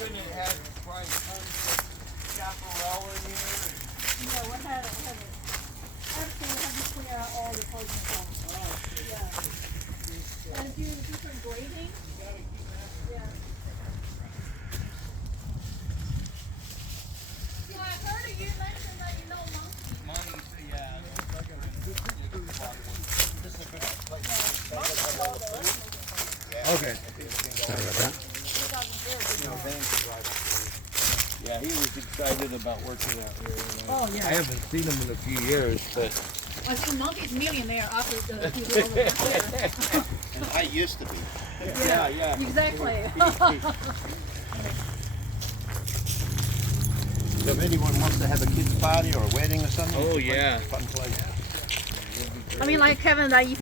couldn't have had quite tons of chaparral in here. No, we had it. Everything we had to clear out all the poison stones. Oh, Yeah. And do some grading. Yeah. Yeah, I heard you mention that you know monkeys. money, yeah. Okay. Sorry about that. Yeah, he was excited about working out here. Oh, yeah. I haven't seen him in a few years, but I think monkey's millionaire after the people over there. And I used to be. yeah. Exactly. So if anyone wants to have a kids party or a wedding or something, Oh, it's a yeah. fun place. I mean, like Kevin, that if